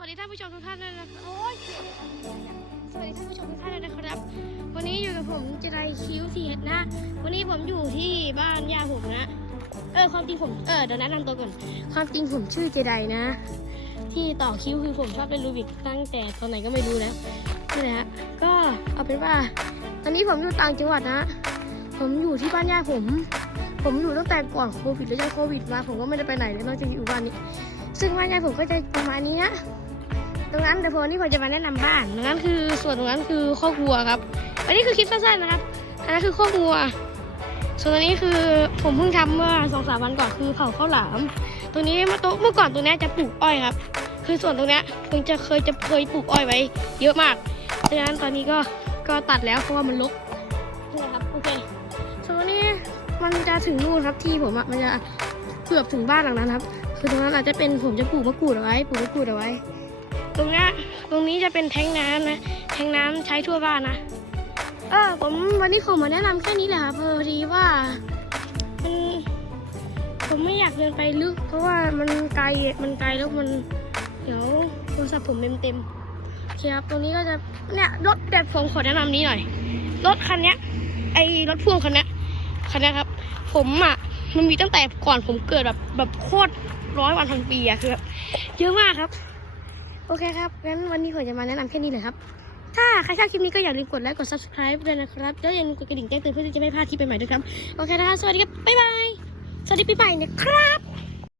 วัสดีท่านผู้ชมทุกท่านด้วยนะครับโอ้ยสวัสดีท่านผู้ชมทุกท่านด้วยนะครับ วันนี้อยู่กับผมเจไดคิวทีเห็ดนะ วันนี้ผมอยู่ที่บ้านย่าผมนะ เออความจริงผม เออเดี๋ยวแนะนำตัวก่อน ความจริงผมชื่อเจไดนะ ที่ต่อคิวคือผมชอบเล่นรูบิกตั้งแต่ตอนไหนก็ไม่รู้แล้วนี่แหละฮะก็เอาเป็นว่า ตอนนี้ผมอยู่ต่างจังหวัดนะ ผมอยู่ที่บ้านย่าผม ผมอยู่ตั้งแต่ก่อนโควิดแล้วจนโควิดมาผมก็ไม่ได้ไปไหนเลยนอกจากอยู่บ้านนี้ซึ่งบ้านยายผมก็จะประมาณนี้นะ ตรงนั้นเดี๋ยวผมนี่ผมจะมาแนะนำบ้านตรงนั้นคือส่วนตรงนั้นคือคอกวัวครับอันนี้คือคลิปสั้นๆนะครับ อันนั้นคือคอกวัว ส่วนตรงนี้คือผมเพิ่งทำเมื่อสองสามวันก่อนคือเผาข้าวหลาม ตรงนี้เมื่อตเมื่อก่อนตรงนี้จะปลูกอ้อยครับ คือส่วนตรงนี้ผมจะเคยจะเคยปลูกอ้อยไว้ เยอะมากดังนั้นตอนนี้ก็ก็ตัดแล้วเพราะว่ามันรกนี่นะครับโอเคส่วนตรงนี้มันจะถึงนู่นครับที่ผมอะมันจะเกือบถึงบ้านหลังนั้นครับ คือตรงนั้นอาจจะเป็นผมจะปลูกมะกรูดเอาไว้ปลูกมะกรูดเอาไว้ ตรงนี้ตรงนี้จะเป็นแทงน้ำนะ แทงน้ำใช้ทั่วบ้านนะ เออผมวันนี้ผมมาแนะนำแค่นี้แหละครับพอดีว่ามันผมไม่อยากเดินไปลึก เพราะว่ามันไกลมันไกลแล้วมันเดี๋ยวโทรศัพท์ผมเต็มเต็มโอเคครับตรงนี้ก็จะเนี่ยรถแต่ผมขอแนะนำนี้หน่อย รถคันเนี้ยไอรถพ่วงคันเนี้ยคันนี้ครับ ผมอะมันมีตั้งแต่ก่อนผมเกิดแบบแบบโคตรร้อยวันพันปีอะคือแบบเยอะมากครับ โอเคครับ งั้นวันนี้ผมจะมาแนะนำแค่นี้เลยครับ ถ้าใครชอบคลิปนี้ก็อย่าลืมกดไลค์ กด subscribe ด้วยนะครับ แล้วอย่าลืมกดกระดิ่งแจ้งเตือนเพื่อที่จะไม่พลาดคลิปใหม่ๆด้วยครับ โอเคนะคะสวัสดีครับ บ๊ายบาย สวัสดีปีใหม่นะครับ